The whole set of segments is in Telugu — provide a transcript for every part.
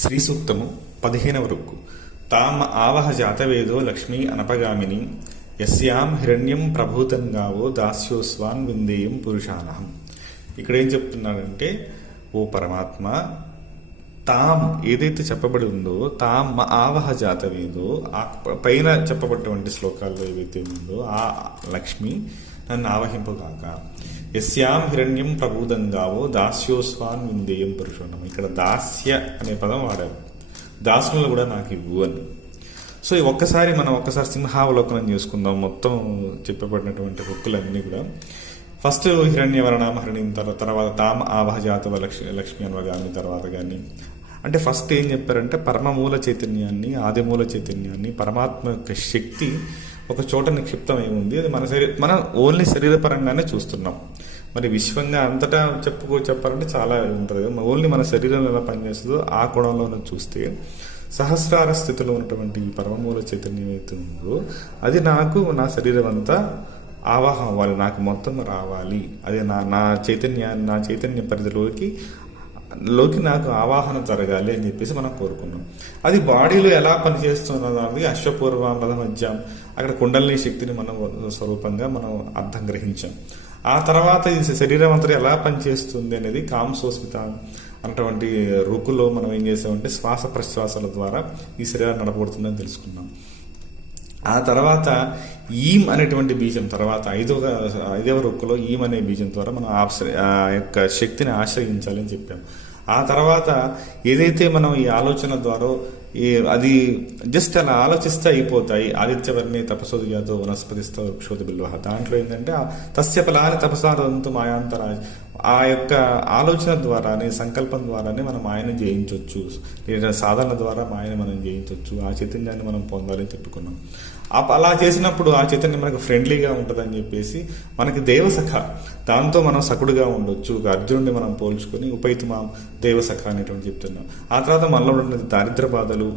శ్రీ సూక్తము 15వ రుక్కు. తామ ఆవహ జాతవేదో లక్ష్మీ అనపగామిని యస్యాం హిరణ్యం ప్రభూతంగావో దాస్యోస్వాన్ విందేయం పురుషానహం. ఇక్కడ ఏం చెప్తున్నాడంటే, ఓ పరమాత్మ, తాం ఏదైతే చెప్పబడి ఉందో తాం ఆవహ జాతవేదో, ఆ పైన చెప్పబడినటువంటి శ్లోకాల్లో ఏవైతే ఉందో ఆ లక్ష్మి నన్ను ఆవహింపగాక. యస్యాం హిరణ్యం ప్రబూదంగావో దాస్యోస్వాన్ విందేయం పురుషోన్నం. ఇక్కడ దాస్య అనే పదం వాడారు, దాసులను కూడా నాకు ఇవ్వు అని. సో మనం ఒక్కసారి సింహావలోకనం చేసుకుందాం. మొత్తం చెప్పబడినటువంటి హుక్కులన్నీ కూడా ఫస్ట్ హిరణ్యవర్ణం హరిణిం, తర్వాత తామ ఆవహ జాతవ లక్ష్మి అనవగాని తర్వాత కానీ, అంటే ఫస్ట్ ఏం చెప్పారంటే పరమమూల చైతన్యాన్ని, ఆదిమూల చైతన్యాన్ని, పరమాత్మ యొక్క శక్తి ఒక చోట నిక్షిప్తమై ఉంది. అది మనం ఓన్లీ శరీరపరంగానే చూస్తున్నాం. మరి విశ్వంగా అంతటా చెప్పాలంటే చాలా ఉంటుంది. ఓన్లీ మన శరీరంలో ఎలా పనిచేస్తుందో ఆ కోణంలో చూస్తే సహస్రార స్థితిలో ఉన్నటువంటి ఈ పరమమూల చైతన్యం ఏదైతే ఉందో అది నాకు నా శరీరం అంతా ఆవాహం అవ్వాలి, నాకు మొత్తం రావాలి. అది నా చైతన్య పరిధిలోకి నాకు ఆవాహన జరగాలి అని చెప్పేసి మనం కోరుకున్నాం. అది బాడీలో ఎలా పనిచేస్తున్నది అశ్వపూర్వామృత మధ్యం, అక్కడ కుండలిని శక్తిని మనం స్వరూపంగా మనం అర్థం గ్రహించాం. ఆ తర్వాత ఈ శరీరం అంతా ఎలా పనిచేస్తుంది అనేది కామసోస్మిత అన్నటువంటి రుకులో మనం ఏం చేసామంటే శ్వాస ప్రశ్వాసాల ద్వారా ఈ శరీరాన్ని నడపడుతుందని తెలుసుకున్నాం. ఆ తర్వాత ఈం అనేటువంటి బీజం, తర్వాత ఐదవ రుక్కులో ఈం అనే బీజం ద్వారా మనం ఆ యొక్క శక్తిని ఆశ్రయించాలి అని చెప్పాం. ఆ తర్వాత ఏదైతే మనం ఈ ఆలోచన ద్వారా అది జస్ట్ అలా ఆలోచిస్తే అయిపోతాయి. ఆదిత్యవర్ణి తపసోదియాతో వనస్పతిస్త వృక్షోది బిల్వహ, దాంట్లో ఏంటంటే తస్య ఫలాన్ని తపసారంతు మాయాంతరాజ్, ఆ యొక్క ఆలోచన ద్వారానే, సంకల్పం ద్వారానే మనం మాయను జయించవచ్చు, లేదా సాధన ద్వారా మాయను మనం జయించవచ్చు, ఆ చైతన్యాన్ని మనం పొందాలని చెప్పుకున్నాం. అలా చేసినప్పుడు ఆ చైతన్యం మనకు ఫ్రెండ్లీగా ఉంటుందని చెప్పేసి మనకి దేవసఖ, దాంతో మనం సకుడుగా ఉండొచ్చు. అర్జునుడిని మనం పోల్చుకొని ఉపైతుమాం దేవసఖ అనేటువంటి చెప్తున్నాం. ఆ తర్వాత మనలో ఉన్నటువంటి దారిద్ర బాధలు,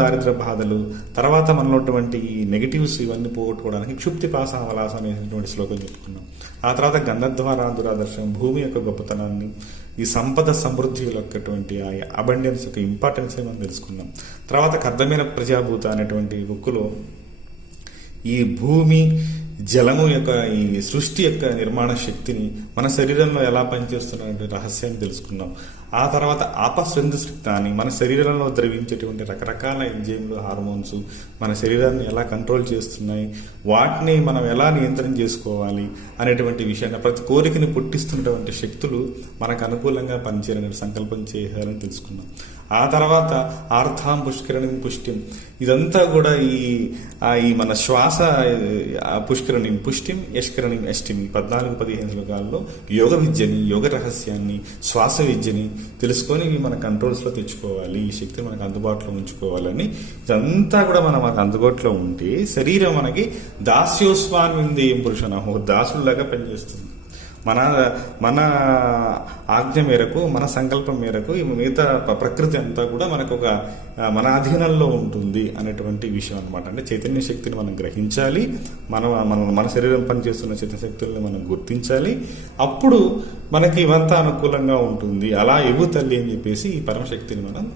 దారిద్ర బాధలు, తర్వాత మనలో ఉన్నటువంటి ఈ నెగిటివ్స్ ఇవన్నీ పోగొట్టుకోవడానికి క్షుప్తి పాస అవలాస అనేటువంటి శ్లోకం చెప్పుకున్నాం. ఆ తర్వాత గంధద్వారా దురాదర్శం, భూమి యొక్క గొప్పతనాన్ని, ఈ సంపద సమృద్ధి యొక్కటువంటి ఆ అబండెన్స్ యొక్క ఇంపార్టెన్స్ మనం తెలుసుకున్నాం. తర్వాత కర్దమైన ప్రజాభూత అనేటువంటి బుక్కులో ఈ భూమి జలము యొక్క ఈ సృష్టి యొక్క నిర్మాణ శక్తిని మన శరీరంలో ఎలా పనిచేస్తున్న రహస్యాన్ని తెలుసుకున్నాం. ఆ తర్వాత ఆపస్వందిని, మన శరీరంలో ద్రవించేటువంటి రకరకాల ఎంజైమ్లు, హార్మోన్స్ మన శరీరాన్ని ఎలా కంట్రోల్ చేస్తున్నాయి, వాటిని మనం ఎలా నియంత్రణ చేసుకోవాలి అనేటువంటి విషయాన్ని, ప్రతి కోరికని పుట్టిస్తున్నటువంటి శక్తులు మనకు అనుకూలంగా పనిచేయాలని సంకల్పం చేయాలని తెలుసుకున్నాం. ఆ తర్వాత ఆర్థాం పుష్కరణి పుష్టిం, ఇదంతా కూడా ఈ మన శ్వాస పుష్కరణి పుష్టిం యష్కరణి అష్టిమి 14-15 శ్లోకాల్లో యోగ విద్యని, యోగ రహస్యాన్ని, శ్వాస విద్యని తెలుసుకొని మన కంట్రోల్స్లో తెచ్చుకోవాలి, ఈ శక్తిని మనకు అందుబాటులో ఉంచుకోవాలని, ఇదంతా కూడా మనకు అందుబాటులో ఉంటే శరీరం మనకి దాస్యోస్వాన్ విందేయం పురుషనహో, దాసుల్లాగా పనిచేస్తుంది. మన ఆజ్ఞ మేరకు, మన సంకల్పం మేరకు ఈ మిగతా ప్రకృతి అంతా కూడా మనకు మన అధీనంలో ఉంటుంది అనేటువంటి విషయం అనమాట. అంటే చైతన్య శక్తిని మనం గ్రహించాలి, మన శరీరం పనిచేస్తున్న చైతన్య శక్తుల్ని మనం గుర్తించాలి. అప్పుడు మనకి ఇవంతా అనుకూలంగా ఉంటుంది. అలా ఇవ్వు తల్లి అని చెప్పేసి ఈ పరమశక్తిని మనం